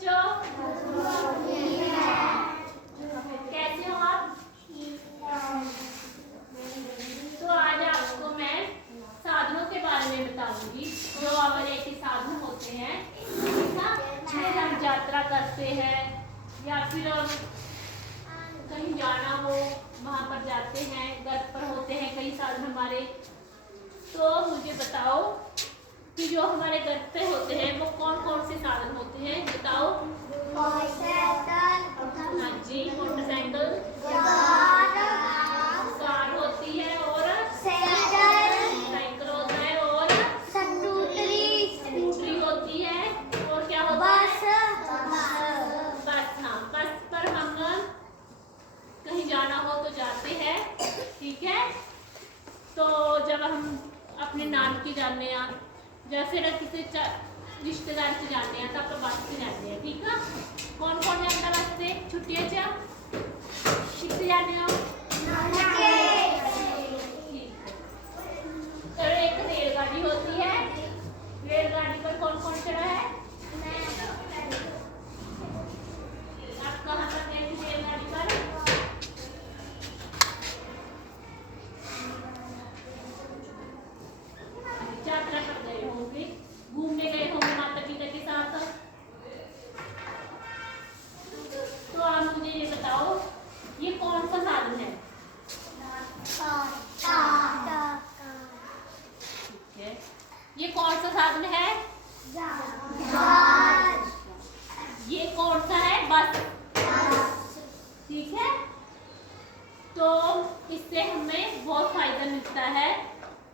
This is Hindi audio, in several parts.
बच्चों, कैसे हो आप? तो आज आपको मैं साधनों के बारे में बताऊंगी जो हमारे एक साधन होते हैं, जब हम यात्रा करते हैं या फिर कहीं जाना हो वहां पर जाते हैं, घर पर होते हैं कई साधन हमारे। तो मुझे बताओ कि जो हमारे घर पे होते हैं वो कौन कौन से साधन होते हैं, बताओ। हाँ जी, मोटरसाइकिल, कार होती है और साइकिल होता है और स्कूटरी होती है और क्या होता है? बस। हाँ, बस पर हम कहीं जाना हो तो जाते हैं, ठीक है। तो जब हम अपने नानकी जाने या फिर किसी रिश्तेदार से जाने हैं तो आप बस से जाते हैं, ठीक है। कौन कौन जाता है बस से? छुट्टियां कितने जाने हो? तो एक रेलगाड़ी होती है, रेलगाड़ी पर कौन कौन चढ़ा है? आप कहाँ पर गए थे रेलगाड़ी पर? यात्रा कर गए होंगे, घूमने गए होंगे माता पिता के साथ। तो आप मुझे ये बताओ, ये कौन सा साधन है? ठीक है, ये कौन सा साधन है? ये कौन सा है? बस। ठीक है, तो इससे हमें बहुत फायदा मिलता है।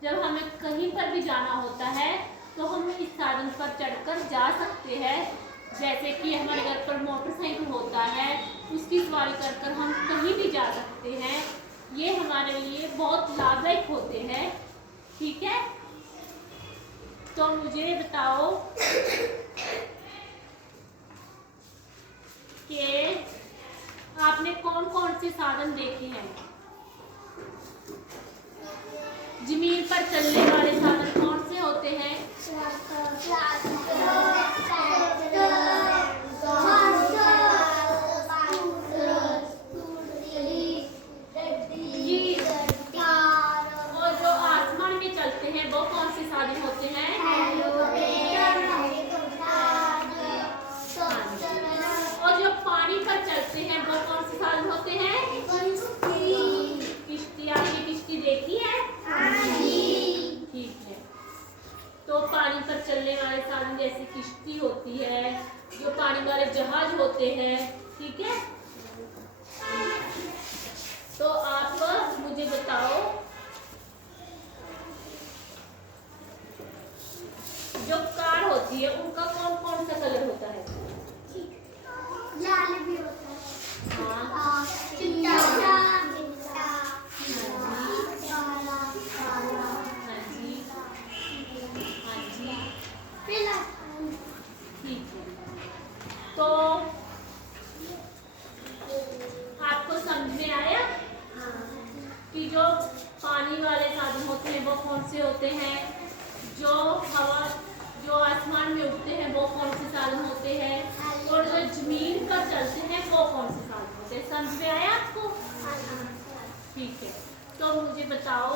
जब हमें कहीं पर भी जाना होता है तो हम इस साधन पर चढ़कर जा सकते हैं। जैसे कि हमारे घर पर मोटरसाइकिल होता है, उसकी सवारी कर हम कहीं भी जा सकते हैं। ये हमारे लिए बहुत लाभदायक होते हैं, ठीक है। तो मुझे बताओ कि आपने कौन कौन से साधन देखे हैं? जमीन पर चलने वाले साधन कौन से होते हैं? और जो आसमान में चलते हैं वो कौन से साधन होते हैं? और जो पानी पर चलते हैं वो कौन से साधन होते हैं? किश्ती। आपने किश्ती देखी है? ठीक है, तो पानी पर चलने वाले साधन जैसे किश्ती होती है, जो पानी वाले जहाज होते हैं, ठीक है। तो आप मुझे बताओ, जो कार होती है उनका कौन कौन सा कलर होता है? लाल भी होता है। हाँ, ठीक है। तो आपको समझ में आया कि जो पानी वाले साधन होते हैं वो कौन से होते हैं, जो हवा जो आसमान में उड़ते हैं वो कौन से साधन होते हैं, और जो जमीन पर चलते हैं वो कौन से साधन होते हैं? समझ में आया आपको? ठीक है, तो मुझे बताओ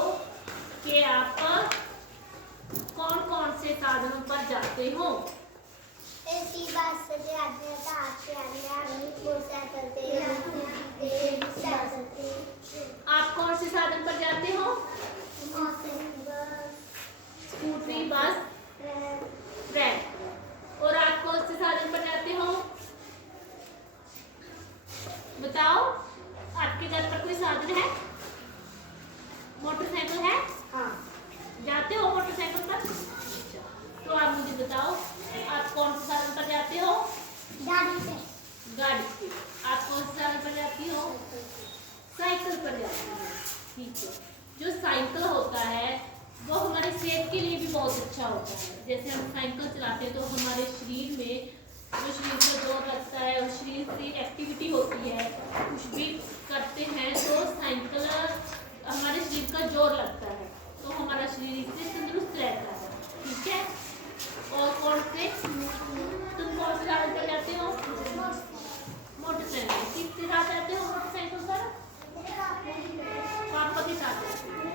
कि आप कौन कौन से साधनों पर जाते हो? आप कौन से साधन पर जाते हो? स्कूटरी, बस, ट्रेन। और आप कौन से साधन पर जाते हो? बताओ, आपके घर पर कोई साधन है? मोटरसाइकिल है? हाँ। जाते हो मोटरसाइकिल पर? तो आप मुझे बताओ, आप कौन से साधन पर जाते हो? गाड़ी से। आप कौन से साधन पर जाती हो? साइकिल पर जाती हो, ठीक है। जो साइकिल होता है वो हमारे सेहत के लिए भी बहुत अच्छा होता है। जैसे हम साइकिल चलाते हैं तो हमारे शरीर में जो शरीर का जोर लगता है और शरीर की एक्टिविटी होती है, कुछ भी